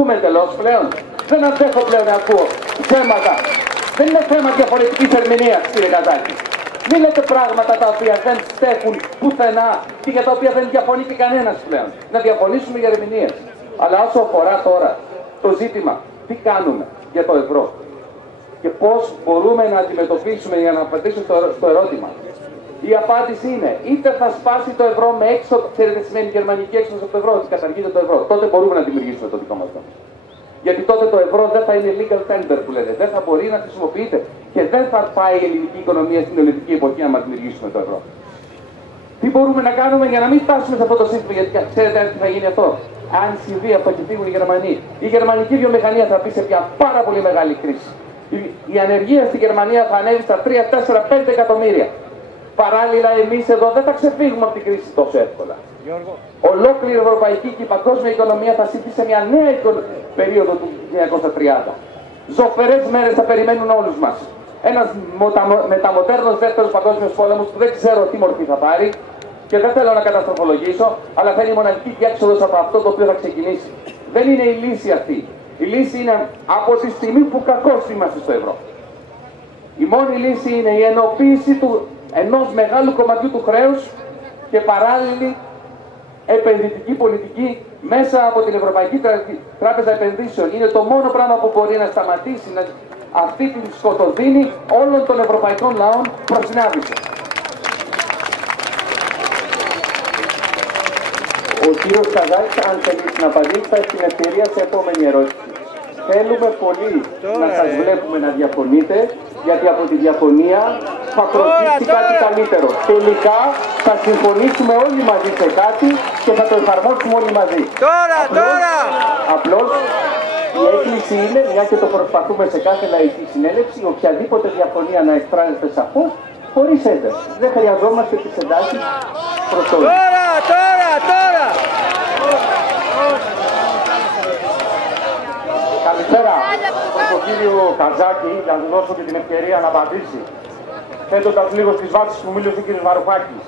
Δούμε τελώς πλέον. Δεν αντέχω πλέον να ακούω θέματα. Δεν είναι θέμα διαφορετικής ερμηνείας, κύριε Καζάκη. Μην λέτε πράγματα τα οποία δεν στέκουν πουθενά και για τα οποία δεν διαφωνεί και κανένας πλέον. Να διαφωνήσουμε για ερμηνείες. Αλλά όσο αφορά τώρα το ζήτημα, τι κάνουμε για το ευρώ και πώς μπορούμε να αντιμετωπίσουμε για να απαντήσω στο ερώτημα. Η απάντηση είναι είτε θα σπάσει το ευρώ με έξοδο, ξέρετε τι σημαίνει γερμανική έξοδο από το ευρώ, ότι καταργείται το ευρώ. Τότε μπορούμε να δημιουργήσουμε το δικό μας νόμο. Γιατί τότε το ευρώ δεν θα είναι legal tender που λέτε, δεν θα μπορεί να χρησιμοποιείται και δεν θα πάει η ελληνική οικονομία στην ελληνική εποχή να μας δημιουργήσουμε το ευρώ. Τι μπορούμε να κάνουμε για να μην φτάσουμε σε αυτό το σύστημα, γιατί ξέρετε τι θα γίνει αυτό. Αν συμβεί αυτό και φύγουν οι Γερμανοί, η γερμανική βιομηχανία θα μπει σε μια πάρα πολύ μεγάλη κρίση. Η ανεργία στη Γερμανία θα ανέβει στα 3, 4, 5 εκατομμύρια. Παράλληλα, εμείς εδώ δεν θα ξεφύγουμε από την κρίση τόσο εύκολα. Γιώργο. Ολόκληρη η ευρωπαϊκή και η παγκόσμια οικονομία θα συμβεί σε μια νέα περίοδο του 1930. Ζωφερές μέρες θα περιμένουν όλους μας. Ένας μεταμοντέρνος δεύτερος παγκόσμιος πόλεμος που δεν ξέρω τι μορφή θα πάρει και δεν θέλω να καταστροφολογήσω, αλλά θα είναι η μοναδική διέξοδος από αυτό το οποίο θα ξεκινήσει. Δεν είναι η λύση αυτή. Η λύση είναι από τη στιγμή που κακώς είμαστε στο ευρώ. Η μόνη λύση είναι η ενοποίηση ενός μεγάλου κομματιού του χρέους και παράλληλη επενδυτική πολιτική μέσα από την Ευρωπαϊκή Τράπεζα Επενδύσεων. Είναι το μόνο πράγμα που μπορεί να σταματήσει αυτή την σκοτωδίνη όλων των ευρωπαϊκών λαών προς την άβυση. Ο κύριος Καζάκης, αν θέλει να απαντήσει, θα έχει την ευκαιρία σε επόμενη ερώτηση. Θέλουμε πολύ να σας βλέπουμε να διαφωνείτε, γιατί από τη διαφωνία θα προκύψει κάτι καλύτερο. Τελικά θα συμφωνήσουμε όλοι μαζί σε κάτι και θα το εφαρμόσουμε όλοι μαζί. Απλώς η έκκληση είναι, μια και το προσπαθούμε σε κάθε λαϊκή συνέλευση, οποιαδήποτε διαφωνία να εκφράζεται σαφώς, χωρίς ένταση. Δεν χρειαζόμαστε τις εντάσεις προς το όλους. Τώρα! Καλησπέρα στον κύριο Καζάκη, για να του δώσω και την ευκαιρία να απαντήσει, θέτοντας λίγο στις βάσεις που μίλησε ο κύριος Βαρουφάκης.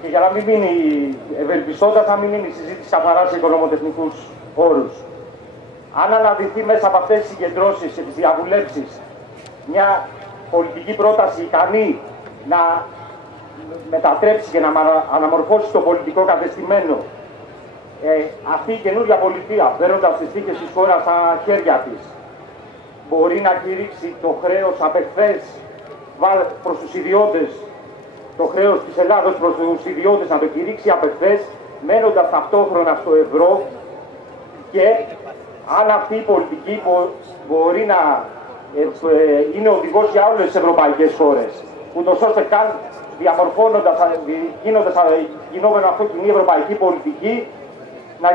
Και για να μην μείνει ευελπιστώντας, θα μην μείνει η συζήτηση καθαρά σε οικονομοτεχνικούς όρους. Αν αναδειχθεί μέσα από αυτές τις συγκεντρώσεις και τις διαβουλεύσεις μια πολιτική πρόταση ικανή να μετατρέψει και να αναμορφώσει το πολιτικό κατεστημένο, αυτή η καινούργια πολιτεία, παίρνοντας τις τύχες της χώρας στα χέρια της, μπορεί να κηρύξει το χρέος απεχθές προς τους ιδιώτες, το χρέος της Ελλάδος προς τους ιδιώτες να το κηρύξει απεχθές, μένοντας ταυτόχρονα στο ευρώ, και αν αυτή η πολιτική μπορεί να είναι οδηγός για όλες τις ευρωπαϊκές χώρες, ούτως ώστε καν διαμορφώνοντας, γινόμενο αυτό κοινή ευρωπαϊκή πολιτική, να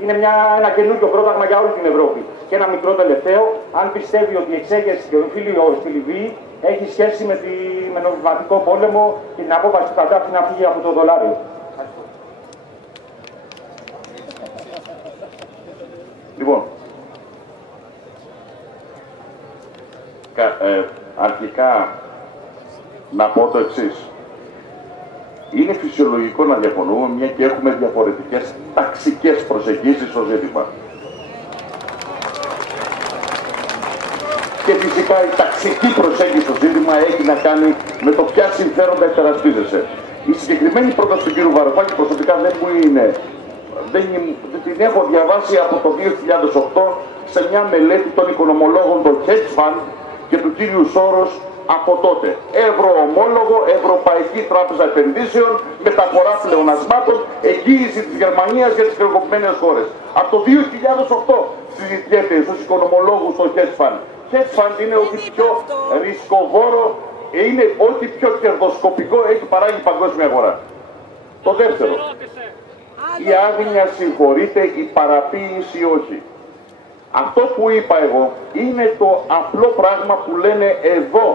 είναι ένα καινούργιο πρόγραμμα για όλη την Ευρώπη. Και ένα μικρό τελευταίο, αν πιστεύει ότι η εξέγερση και ο εμφύλιο στη Λιβύη έχει σχέση με νομισματικό πόλεμο και την απόφαση του Καντάφη να φύγει από το δολάριο. Λοιπόν, αρχικά να πω το εξής. Είναι φυσιολογικό να διαφωνούμε, μια και έχουμε διαφορετικές ταξικές προσεγγίσεις στο ζήτημα. Και φυσικά η ταξική προσέγγιση στο ζήτημα έχει να κάνει με το ποια συμφέροντα υπερασπίζεσαι. Η συγκεκριμένη πρόταση του κ. Βαρουφάκη προσωπικά δεν μου είναι. Την έχω διαβάσει από το 2008 σε μια μελέτη των οικονομολόγων των hedge fund και του κ. Σόρος. Από τότε, ευρωομόλογο, Ευρωπαϊκή Τράπεζα Επενδύσεων, μεταφορά πλεονασμάτων, εγγύηση της Γερμανίας για τις χρεοκοπημένες χώρες. Από το 2008 συζητιέται στους οικονομολόγους το hedge fund. Hedge fund είναι ό,τι πιο ρισκοβόρο, είναι ό,τι πιο κερδοσκοπικό έχει παράγει η παγκόσμια αγορά. Το δεύτερο, η άγνοια συγχωρείται, η παραποίηση όχι. Αυτό που είπα εγώ είναι το απλό πράγμα που λένε εδώ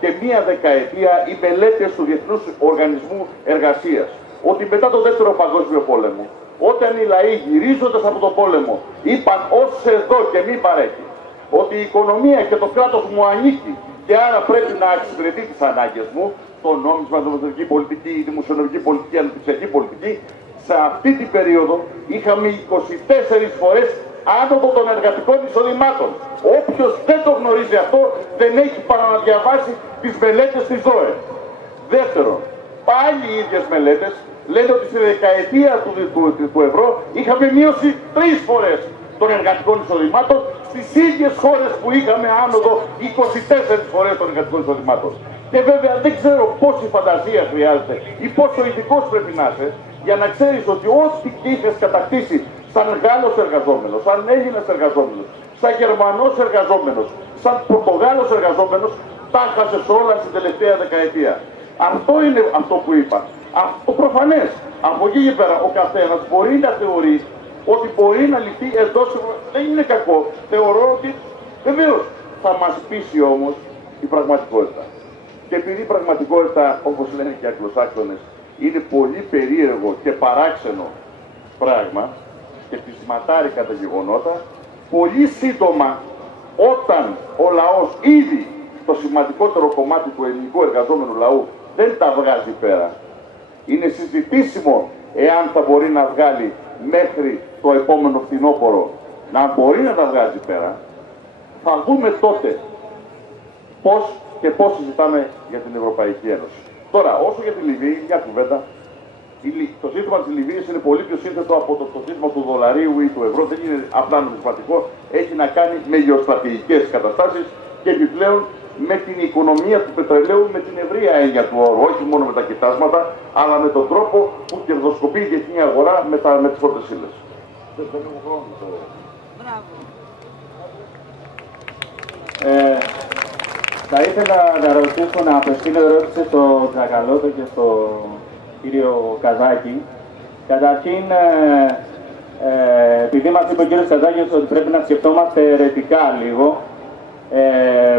και μία δεκαετία οι μελέτες του Διεθνούς Οργανισμού Εργασίας. Ότι μετά το Δεύτερο Παγκόσμιο Πόλεμο, όταν οι λαοί γυρίζοντας από τον πόλεμο είπαν ως εδώ και μην παρέχει, ότι η οικονομία και το κράτος μου ανήκει και άρα πρέπει να εξυπηρετεί τις ανάγκες μου, το νόμισμα, η νομισματική πολιτική, η δημοσιονομική πολιτική, η αναπτυξιακή πολιτική, σε αυτή την περίοδο είχαμε 24 φορές άνοδο των εργατικών εισοδημάτων. Όποιος δεν το γνωρίζει αυτό δεν έχει παρά να διαβάσει τις μελέτες της ΔΟΕ. Δεύτερον, πάλι οι ίδιες μελέτες λένε ότι στη δεκαετία του ευρώ είχαμε μείωση 3 φορές των εργατικών εισοδημάτων στις ίδιες χώρες που είχαμε άνοδο 24 φορές των εργατικών εισοδημάτων. Και βέβαια δεν ξέρω πόση φαντασία χρειάζεται ή πόσο ειδικός πρέπει να είσαι για να ξέρεις ότι ό,τι είχες κατακτήσει σαν Γάλλος εργαζόμενος, σαν Έλληνας εργαζόμενος, σαν Γερμανός εργαζόμενος, σαν Πορτογάλος εργαζόμενος, τα χάσες όλα στην τελευταία δεκαετία. Αυτό είναι αυτό που είπα. Αυτό προφανές. Από εκεί και πέρα ο καθένας μπορεί να θεωρεί ότι μπορεί να λυθεί εντός. Δεν είναι κακό. Θεωρώ ότι βεβαίως θα μας πείσει όμως η πραγματικότητα. Και επειδή η πραγματικότητα, όπως λένε και οι Αγγλοσάξονες, είναι πολύ περίεργο και παράξενο πράγμα και πεισματάρικα τα γεγονότα, πολύ σύντομα όταν ο λαός ήδη το σημαντικότερο κομμάτι του ελληνικού εργαζόμενου λαού δεν τα βγάζει πέρα, είναι συζητήσιμο εάν θα μπορεί να βγάλει μέχρι το επόμενο φθινόπωρο, να μπορεί να τα βγάζει πέρα, θα δούμε τότε πώς και πώς συζητάμε για την Ευρωπαϊκή Ένωση. Τώρα, όσο για τη Λιβύη, μια κουβέντα. Το ζήτημα της Λιβύης είναι πολύ πιο σύνθετο από το ζήτημα του δολαρίου ή του ευρώ. Δεν είναι απλά νομισματικό. Έχει να κάνει με γεωστρατηγικές καταστάσεις και επιπλέον με την οικονομία του πετρελαίου, με την ευρεία έννοια του όρου. Όχι μόνο με τα κοιτάσματα, αλλά με τον τρόπο που κερδοσκοπεί η διεθνή αγορά με τις πρώτες ύλες. Θα ήθελα να ρωτήσω, να απευθύνω ερώτηση στο Τσακαλώτο και στο κύριο Καζάκη. Καταρχήν, επειδή μας είπε ο κύριος Καζάκης ότι πρέπει να σκεφτόμαστε αιρετικά λίγο,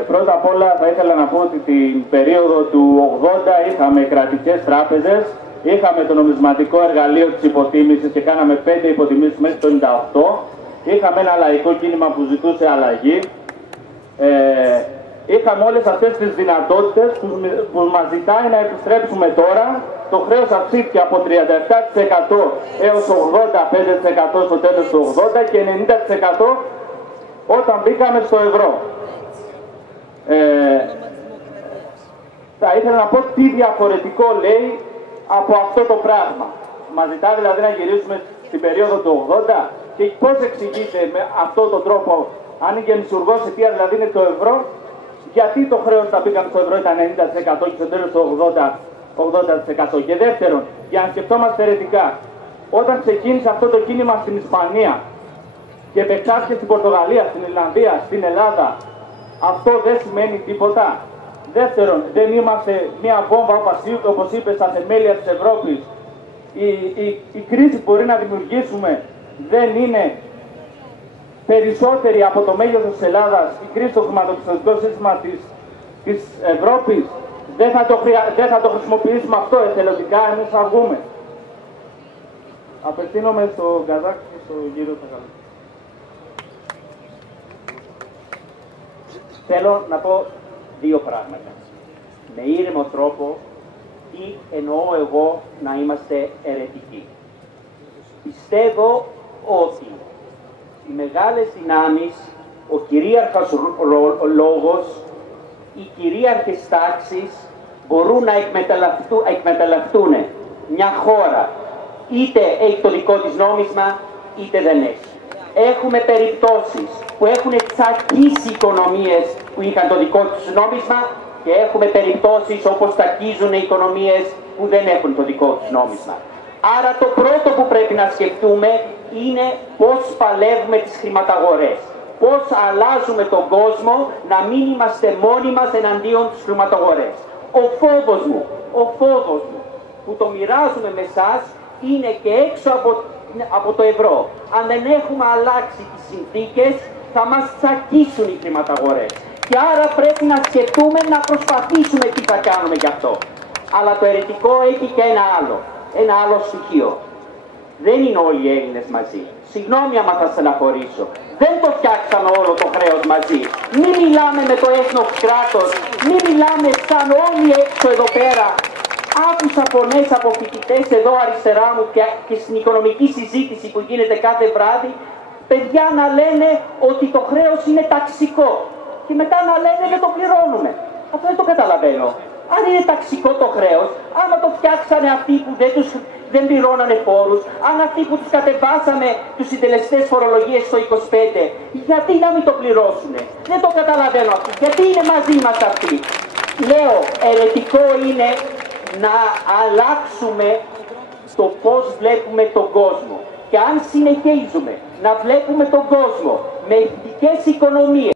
πρώτα απ' όλα θα ήθελα να πω ότι την περίοδο του 80 είχαμε κρατικές τράπεζες, είχαμε το νομισματικό εργαλείο της υποτίμησης και κάναμε 5 υποτιμήσεις μέχρι το 98, είχαμε ένα λαϊκό κίνημα που ζητούσε αλλαγή, είχαμε όλες αυτές τις δυνατότητες που μας ζητάει να επιστρέψουμε τώρα. Το χρέος αυξήθηκε από 37% έως 85% στο τέλος του 80 και 90% όταν μπήκαμε στο ευρώ. Θα ήθελα να πω τι διαφορετικό λέει από αυτό το πράγμα. Μας ζητάει δηλαδή να γυρίσουμε στην περίοδο του 80 και πώς εξηγείται με αυτόν τον τρόπο, αν η γεννησιουργός αιτία δηλαδή είναι το ευρώ, γιατί το χρέος όταν μπήκαμε στο ευρώ ήταν 90% και στο τέλος του 80%. Και δεύτερον, για να σκεφτόμαστε αιρετικά, όταν ξεκίνησε αυτό το κίνημα στην Ισπανία και επεκτάθηκε στην Πορτογαλία, στην Ιρλανδία, στην Ελλάδα, αυτό δεν σημαίνει τίποτα. Δεύτερον, δεν είμαστε μια βόμβα, όπως είπε, στα θεμέλια της Ευρώπης. Η κρίση που μπορεί να δημιουργήσουμε δεν είναι περισσότερη από το μέγεθος της Ελλάδας, η κρίση στο χρηματοπιστωτικό σύστημα της Ευρώπης. Δεν θα το χρησιμοποιήσουμε αυτό εθελοντικά, εμείς θα βγούμε. Απευθύνομαι στον Καζάκη και στον κύριο Τσακαλώτο. Θέλω να πω δύο πράγματα. Με ήρεμο τρόπο, τι εννοώ εγώ να είμαστε αιρετικοί. Πιστεύω ότι οι μεγάλες δυνάμεις, ο κυρίαρχος λόγος, οι κυρίαρχες τάξεις μπορούν να εκμεταλλευτούν μια χώρα. Είτε έχει το δικό της νόμισμα, είτε δεν έχει. Έχουμε περιπτώσεις που έχουν τσακίσει οικονομίες που είχαν το δικό τους νόμισμα και έχουμε περιπτώσεις όπως τσακίζουν οι οικονομίες που δεν έχουν το δικό τους νόμισμα. Άρα το πρώτο που πρέπει να σκεφτούμε είναι πώς παλεύουμε τις χρηματαγορές. Πώς αλλάζουμε τον κόσμο να μην είμαστε μόνοι μας εναντίον της χρηματαγορές. Ο φόβος μου που το μοιράζουμε με εσάς είναι και έξω από το ευρώ. Αν δεν έχουμε αλλάξει τις συνθήκες θα μας τσακίσουν οι χρηματαγορές. Και άρα πρέπει να σκεφτούμε να προσπαθήσουμε τι θα κάνουμε γι' αυτό. Αλλά το αιρετικό έχει και ένα άλλο στοιχείο. Δεν είναι όλοι οι Έλληνες μαζί. Συγγνώμη άμα θα στεναχωρήσω. Δεν το φτιάξαμε όλο το χρέος μαζί. Μην μιλάμε με το έθνος κράτος. Μην μιλάμε σαν όλοι έξω εδώ πέρα. Άκουσα φωνές από φοιτητές εδώ αριστερά μου και στην οικονομική συζήτηση που γίνεται κάθε βράδυ. παιδιά να λένε ότι το χρέος είναι ταξικό και μετά να λένε δεν το πληρώνουμε. Αυτό δεν το καταλαβαίνω. Αν είναι ταξικό το χρέος, άμα το φτιάξανε αυτοί που δεν πληρώνανε φόρους, αν αυτοί που τους κατεβάσαμε τους συντελεστές φορολογίες στο 25, γιατί να μην το πληρώσουνε? Δεν το καταλαβαίνω αυτό. Γιατί είναι μαζί μας αυτοί? Λέω, αιρετικό είναι να αλλάξουμε το πώς βλέπουμε τον κόσμο. Και αν συνεχίζουμε να βλέπουμε τον κόσμο με εθνικές οικονομίες,